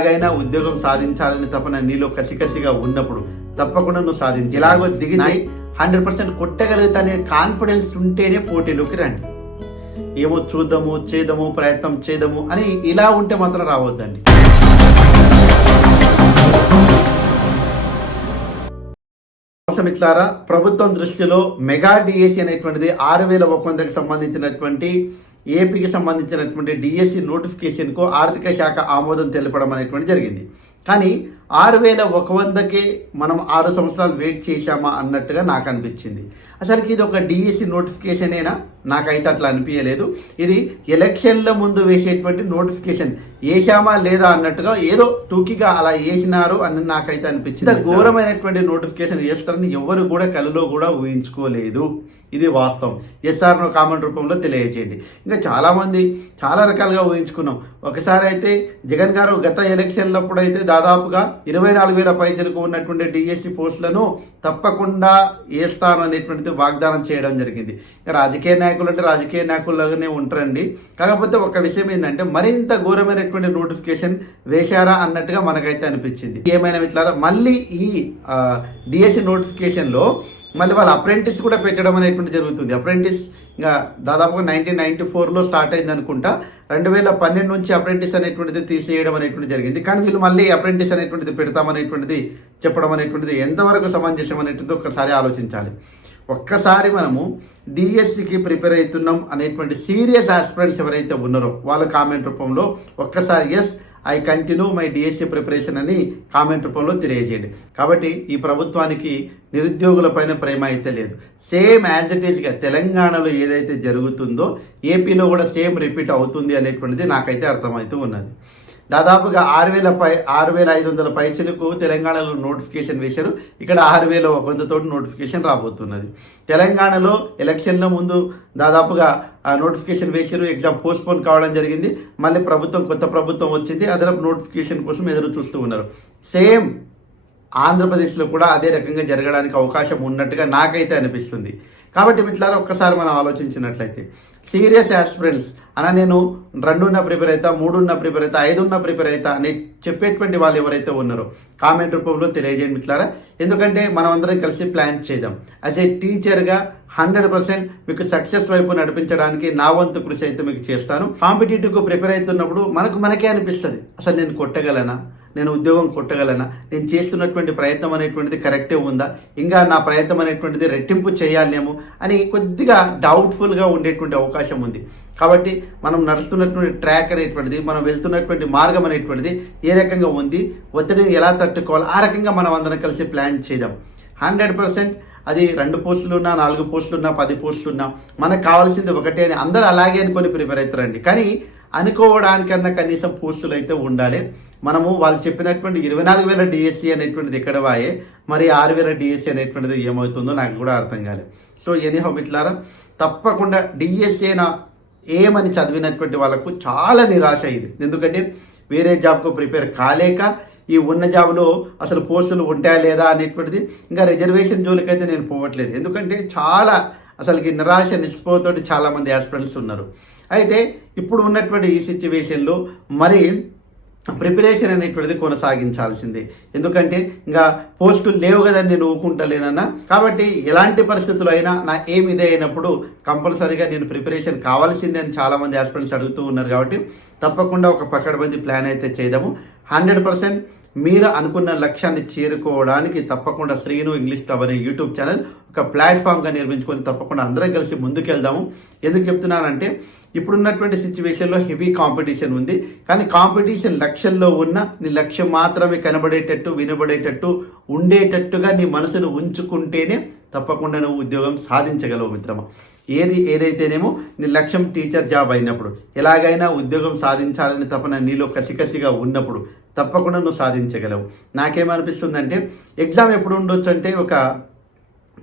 ఎలాగైనా ఉద్యోగం సాధించాలని తపన నీలో కసికసిగా ఉన్నప్పుడు తప్పకుండా నువ్వు సాధించి. ఎలాగో దిగినాయి హండ్రెడ్ పర్సెంట్ కొట్టగలుగుతానే కాన్ఫిడెన్స్ ఉంటేనే పోటీలోకి రండి. ఏమో చూద్దాము చేద్దాము ప్రయత్నం చేద్దాము అని ఇలా ఉంటే మాత్రం రావద్దండి. మిత్రులారా ప్రభుత్వం దృష్టిలో మెగా డిఎస్సి అనేటువంటిది ఆరు వేల ఒక వందకి సంబంధించినటువంటి ఏపీకి సంబంధించినటువంటి డిఎస్సి నోటిఫికేషన్కు ఆర్థిక శాఖ ఆమోదం తెలపడం అనేటువంటి జరిగింది. కానీ ఆరు వేల ఒక వందకే మనం ఆరు సంవత్సరాలు వెయిట్ చేశామా అన్నట్టుగా నాకు అనిపించింది అసలుకి ఇది ఒక డిఎస్సి నోటిఫికేషనేనా నాకైతే అట్లా అనిపించలేదు. ఇది ఎలక్షన్ల ముందు వేసేటువంటి నోటిఫికేషన్. వేసామా లేదా అన్నట్టుగా ఏదో టూకీగా అలా వేసినారు అని నాకైతే అనిపించింది. ఘోరమైనటువంటి నోటిఫికేషన్ చేస్తారని ఎవరు కూడా కలలో కూడా ఊహించుకోలేదు. ఇది వాస్తవం. ఎస్ఆర్ కామెంట్ రూపంలో తెలియజేయండి. ఇంకా చాలామంది చాలా రకాలుగా ఊహించుకున్నాం. ఒకసారి అయితే జగన్ గారు గత ఎలక్షన్లప్పుడు అయితే దాదాపుగా ఇరవై నాలుగు వేల పైచలకు ఉన్నటువంటి డిఎస్సి పోస్టులను తప్పకుండా వేస్తాను అనేటువంటిది వాగ్దానం చేయడం జరిగింది. ఇక రాజకీయ నాయకులు అంటే రాజకీయ నాయకుల్లాగానే ఉంటారండి. కాకపోతే ఒక విషయం ఏంటంటే మరింత ఘోరమైనటువంటి నోటిఫికేషన్ వేశారా అన్నట్టుగా మనకైతే అనిపించింది. ఏమైనా ఇట్లా మళ్ళీ ఈ డిఎస్సి నోటిఫికేషన్లో మళ్ళీ వాళ్ళ అప్రెంటిస్ కూడా పెట్టడం అనేటువంటి జరుగుతుంది. అప్రెంటిస్ ఇంకా దాదాపుగా నైన్టీన్ నైన్టీ ఫోర్లో స్టార్ట్ అయింది అనుకుంటా. రెండు వేల పన్నెండు నుంచి అప్రెంటిస్ అనేటువంటిది తీసేయడం అనేటువంటిది జరిగింది. కానీ వీళ్ళు మళ్ళీ అప్రెంటిస్ అనేటువంటిది పెడతామనేటువంటిది చెప్పడం అనేటువంటిది ఎంతవరకు సమంజసం అనేటువంటిది ఒక్కసారి ఆలోచించాలి. ఒక్కసారి మనము డిఎస్సికి ప్రిపేర్ అవుతున్నాం అనేటువంటి సీరియస్ ఆస్పిరెంట్స్ ఎవరైతే ఉన్నారో వాళ్ళ కామెంట్ రూపంలో ఒక్కసారి yes I continue my DSC preparation అని కామెంట్ రూపంలో తెలియజేయండి. కాబట్టి ఈ ప్రభుత్వానికి నిరుద్యోగుల పైన ప్రేమ అయితే లేదు. సేమ్ యాజ్ ఇట్ ఈజ్గా తెలంగాణలో ఏదైతే జరుగుతుందో ఏపీలో కూడా సేమ్ రిపీట్ అవుతుంది అనేటువంటిది నాకైతే అర్థమవుతూ ఉన్నది. దాదాపుగా ఆరు వేల పై ఆరు వేల ఐదు వందల పైచలకు తెలంగాణలో నోటిఫికేషన్ వేశారు. ఇక్కడ ఆరు వేల ఒక వందతో నోటిఫికేషన్ రాబోతున్నది. తెలంగాణలో ఎలక్షన్ల ముందు దాదాపుగా ఆ నోటిఫికేషన్ వేశారు. ఎగ్జామ్ పోస్ట్పోన్ కావడం జరిగింది. మళ్ళీ ప్రభుత్వం కొత్త ప్రభుత్వం వచ్చింది. అదనపు నోటిఫికేషన్ కోసం ఎదురు చూస్తూ ఉన్నారు. సేమ్ ఆంధ్రప్రదేశ్లో కూడా అదే రకంగా జరగడానికి అవకాశం ఉన్నట్టుగా నాకైతే అనిపిస్తుంది. కాబట్టి మిట్లారా ఒక్కసారి మనం ఆలోచించినట్లయితే సీరియస్ ఆస్పిరెంట్స్ అలా నేను రెండున్న ప్రిపేర్ అవుతా మూడున్న ప్రిపేర్ అవుతా ఐదున్న ప్రిపేర్ అవుతా అని చెప్పేటువంటి వాళ్ళు ఎవరైతే ఉన్నారో కామెంట్ రూపంలో తెలియజేయండి మిట్లారా ఎందుకంటే మనం అందరం కలిసి ప్లాన్ చేద్దాం. యాజ్ ఏ టీచర్గా హండ్రెడ్ పర్సెంట్ మీకు సక్సెస్ వైపు నడిపించడానికి నా వంతు కృషి అయితే మీకు చేస్తాను. కాంపిటేటివ్కు ప్రిపేర్ అవుతున్నప్పుడు మనకు మనకే అనిపిస్తుంది అసలు నేను కొట్టగలనా? నేను ఉద్యోగం కొట్టగలనా? నేను చేస్తున్నటువంటి ప్రయత్నం అనేటువంటిది కరెక్టే ఉందా? ఇంకా నా ప్రయత్నం అనేటువంటిది రెట్టింపు చేయాలేమో అని కొద్దిగా డౌట్ఫుల్గా ఉండేటువంటి అవకాశం ఉంది. కాబట్టి మనం నడుస్తున్నటువంటి ట్రాక్ అనేటువంటిది మనం వెళ్తున్నటువంటి మార్గం అనేటువంటిది ఏ రకంగా ఉంది ఒత్తిడిని ఎలా తట్టుకోవాలి ఆ రకంగా మనం అందరం కలిసి ప్లాన్ చేద్దాం. హండ్రెడ్ పర్సెంట్ అది రెండు పోస్టులు ఉన్నా నాలుగు పోస్టులు ఉన్నా పది పోస్టులు ఉన్నా మనకు కావాల్సింది ఒకటే అని అందరూ అలాగే అనుకొని ప్రిపేర్ అవుతారండి. కానీ అనుకోవడానికన్నా కనీసం పోస్టులు అయితే ఉండాలి. మనము వాళ్ళు చెప్పినటువంటి ఇరవై నాలుగు వేల డిఎస్సి అనేటువంటిది ఎక్కడ వాయే మరి ఆరు వేల డిఎస్సి అనేటువంటిది ఏమవుతుందో నాకు కూడా అర్థం కాలేదు సో ఎనీహో మిట్లారా తప్పకుండా డిఎస్సి ఏమని చదివినటువంటి వాళ్ళకు చాలా నిరాశ ఇది. ఎందుకంటే వేరే జాబ్కు ప్రిపేర్ కాలేక ఈ ఉన్న జాబ్లో అసలు పోస్టులు ఉంటాయా లేదా అనేటువంటిది ఇంకా రిజర్వేషన్ జోలికైతే నేను పోవట్లేదు. ఎందుకంటే చాలా అసలుకి నిరాశ నిస్పోతోటి చాలామంది ఆస్పిరెంట్స్ ఉన్నారు. అయితే ఇప్పుడు ఉన్నటువంటి ఈ సిచ్యువేషన్లో మరి ప్రిపరేషన్ అనేటువంటిది కొనసాగించాల్సిందే. ఎందుకంటే ఇంకా పోస్టులు లేవు కదా నేను ఊకుంటలేనన్నా. కాబట్టి ఎలాంటి పరిస్థితులు అయినా నా ఏమి ఇదే అయినప్పుడు కంపల్సరీగా నేను ప్రిపరేషన్ కావాల్సిందే అని చాలామంది ఆస్పిరెంట్స్ అడుగుతూ ఉన్నారు కాబట్టి తప్పకుండా ఒక పకడ్బందీ ప్లాన్ అయితే చేద్దాము. హండ్రెడ్ పర్సెంట్ మీరు అనుకున్న లక్ష్యాన్ని చేరుకోవడానికి తప్పకుండా శ్రీను ఇంగ్లీష్ క్లబ్ అనే యూట్యూబ్ ఛానల్ ఒక ప్లాట్ఫామ్గా నిర్మించుకొని తప్పకుండా అందరం కలిసి ముందుకెళ్దాము. ఎందుకు చెప్తున్నానంటే ఇప్పుడున్నటువంటి సిచ్యువేషన్లో హెవీ కాంపిటీషన్ ఉంది. కానీ కాంపిటీషన్ లక్ష్యంలో ఉన్న నీ లక్ష్యం మాత్రమే కనబడేటట్టు వినబడేటట్టు ఉండేటట్టుగా నీ మనసును ఉంచుకుంటేనే తప్పకుండా నువ్వు ఉద్యోగం సాధించగలవు మిత్రమా. ఏది ఏదైతేనేమో నీ లక్ష్యం టీచర్ జాబ్ అయినప్పుడు ఎలాగైనా ఉద్యోగం సాధించాలని తపన నీలో కసికసిగా ఉన్నప్పుడు తప్పకుండా నువ్వు సాధించగలవు. నాకేమనిపిస్తుందంటే ఎగ్జామ్ ఎప్పుడు ఉండొచ్చు అంటే ఒక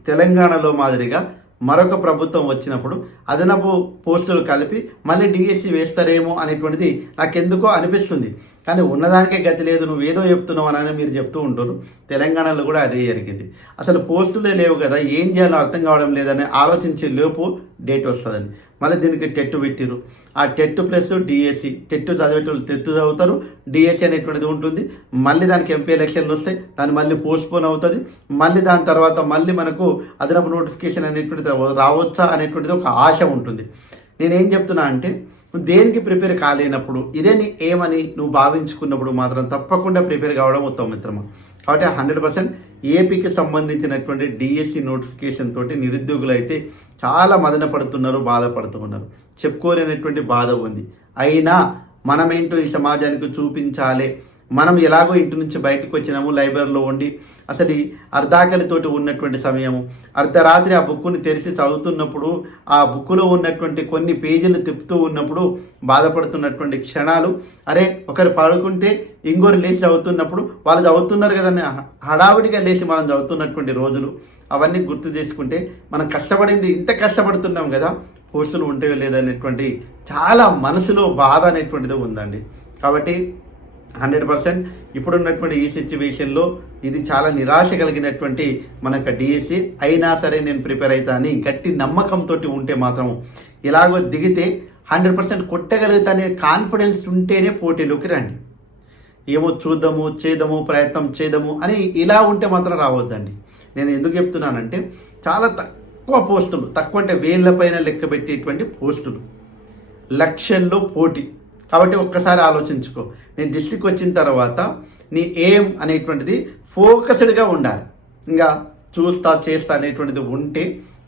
తెలంగాణలో మాదిరిగా మరొక ప్రభుత్వం వచ్చినప్పుడు అదనపు పోస్టులు కలిపి మళ్ళీ డిఎస్సి వేస్తారేమో అనేటువంటిది నాకెందుకో అనిపిస్తుంది. కానీ ఉన్నదానికే గతి లేదు నువ్వు ఏదో చెప్తున్నావు అని మీరు చెప్తూ ఉంటారు తెలంగాణలో కూడా అదే జరిగింది. అసలు పోస్టులే లేవు కదా ఏం చేయాలో అర్థం కావడం లేదని ఆలోచించే లోపు డేట్ వస్తుందని మళ్ళీ దీనికి టెట్ పెట్టిరు ఆ టెట్ ప్లస్ డిఎస్సి టెట్ చదివేటోళ్ళు టెట్ చదువుతారు. డిఎస్సి అనేటువంటిది ఉంటుంది. మళ్ళీ దానికి ఎంపీ ఎలక్షన్లు వస్తాయి. దాన్ని మళ్ళీ పోస్ట్పోన్ అవుతుంది. మళ్ళీ దాని తర్వాత మళ్ళీ మనకు అదనపు నోటిఫికేషన్ అనేటువంటిది రావచ్చా అనేటువంటిది ఒక ఆశ ఉంటుంది. నేనేం చెప్తున్నా అంటే నువ్వు దేనికి ప్రిపేర్ కాలేనప్పుడు ఇదే నీ ఏమని నువ్వు భావించుకున్నప్పుడు మాత్రం తప్పకుండా ప్రిపేర్ కావడం ఉత్తమ మిత్రమా. కాబట్టి హండ్రెడ్ పర్సెంట్ ఏపీకి సంబంధించినటువంటి డిఎస్సి నోటిఫికేషన్ తోటి నిరుద్యోగులు అయితే చాలా మదన పడుతున్నారు బాధపడుతున్నారు చెప్పుకోలేనటువంటి బాధ ఉంది. అయినా మనమేంటో ఈ సమాజానికి చూపించాలి. మనం ఎలాగో ఇంటి నుంచి బయటకు వచ్చినాము లైబ్రరీలో ఉండి అసలు అర్ధాకలితోటి ఉన్నటువంటి సమయము. అర్ధరాత్రి ఆ బుక్కుని తెరిచి చదువుతున్నప్పుడు ఆ బుక్కులో ఉన్నటువంటి కొన్ని పేజీలు తిప్పుతూ ఉన్నప్పుడు బాధపడుతున్నటువంటి క్షణాలు. అరే ఒకరు పడుకుంటే ఇంకోరు లేచి చదువుతున్నప్పుడు వాళ్ళు చదువుతున్నారు కదని హడావిడిగా లేచి మనం చదువుతున్నటువంటి రోజులు. అవన్నీ గుర్తు చేసుకుంటే మనం కష్టపడింది ఇంత కష్టపడుతున్నాం కదా. పోస్టులు ఉంటే లేదనేటువంటి చాలా మనసులో బాధ అనేటువంటిది ఉందండి. కాబట్టి హండ్రెడ్ పర్సెంట్ ఇప్పుడున్నటువంటి ఈ సిచ్యువేషన్లో ఇది చాలా నిరాశ కలిగినటువంటి మనకు డిఎస్సి అయినా సరే నేను ప్రిపేర్ అవుతా అని గట్టి నమ్మకంతో ఉంటే మాత్రం ఇలాగో దిగితే హండ్రెడ్ పర్సెంట్ కొట్టగలుగుతానే కాన్ఫిడెన్స్ ఉంటేనే పోటీలోకి రండి. ఏమో చూద్దాము చేద్దాము ప్రయత్నం చేద్దాము అని ఇలా ఉంటే మాత్రం రావద్దండి. నేను ఎందుకు చెప్తున్నానంటే చాలా తక్కువ పోస్టులు తక్కువ అంటే వేళ్ళ పైన లెక్క పెట్టేటువంటి పోస్టులు. లక్షల్లో పోటీ. కాబట్టి ఒక్కసారి ఆలోచించుకో. నేను డిస్ట్రిక్ట్ వచ్చిన తర్వాత నీ ఎయిమ్ అనేటువంటిది ఫోకస్డ్గా ఉండాలి. ఇంకా చూస్తా చేస్తా అనేటువంటిది ఉంటే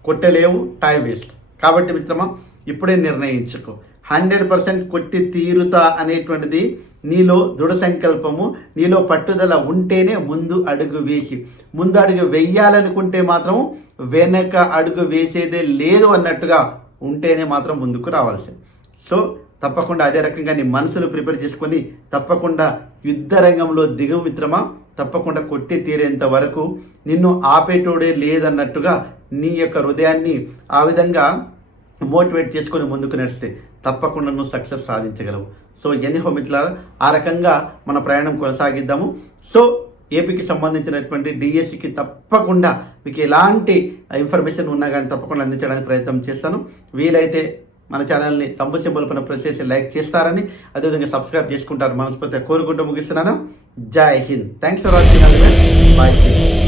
కొట్టలేవు టైం వేస్ట్ కాబట్టి మిత్రమా ఇప్పుడే నిర్ణయించుకో. హండ్రెడ్ పర్సెంట్ కొట్టి తీరుతా అనేటువంటిది నీలో దృఢ సంకల్పము నీలో పట్టుదల ఉంటేనే ముందు అడుగు వేసి ముందు అడుగు వెయ్యాలనుకుంటే మాత్రం వెనక అడుగు వేసేదే లేదు అన్నట్టుగా ఉంటేనే మాత్రం ముందుకు రావాల్సింది. సో తప్పకుండా అదే రకంగా నీ మనసును ప్రిపేర్ చేసుకొని తప్పకుండా యుద్ధ రంగంలో దిగు మిత్రమా? తప్పకుండా కొట్టి తీరేంత వరకు నిన్ను ఆపేటోడే లేదన్నట్టుగా నీ యొక్క హృదయాన్ని ఆ విధంగా మోటివేట్ చేసుకొని ముందుకు నడిస్తే తప్పకుండా నువ్వు సక్సెస్ సాధించగలవు. సో ఎనీహో మిత్రులారా ఆ రకంగా మన ప్రయాణం కొనసాగిద్దాము. సో ఏపీకి సంబంధించినటువంటి డిఎస్సికి తప్పకుండా మీకు ఎలాంటి ఇన్ఫర్మేషన్ ఉన్నా కానీ తప్పకుండా అందించడానికి ప్రయత్నం చేస్తాను. వీలైతే మన ఛానల్ని తంబు సింబల్ పైన ప్రెస్ చేసి లైక్ చేస్తారని అదేవిధంగా సబ్స్క్రైబ్ చేసుకుంటారు మనస్ఫూర్తిగా కోరుకుంటూ ముగిస్తున్నాను. Jai Hind. Thanks for watching bye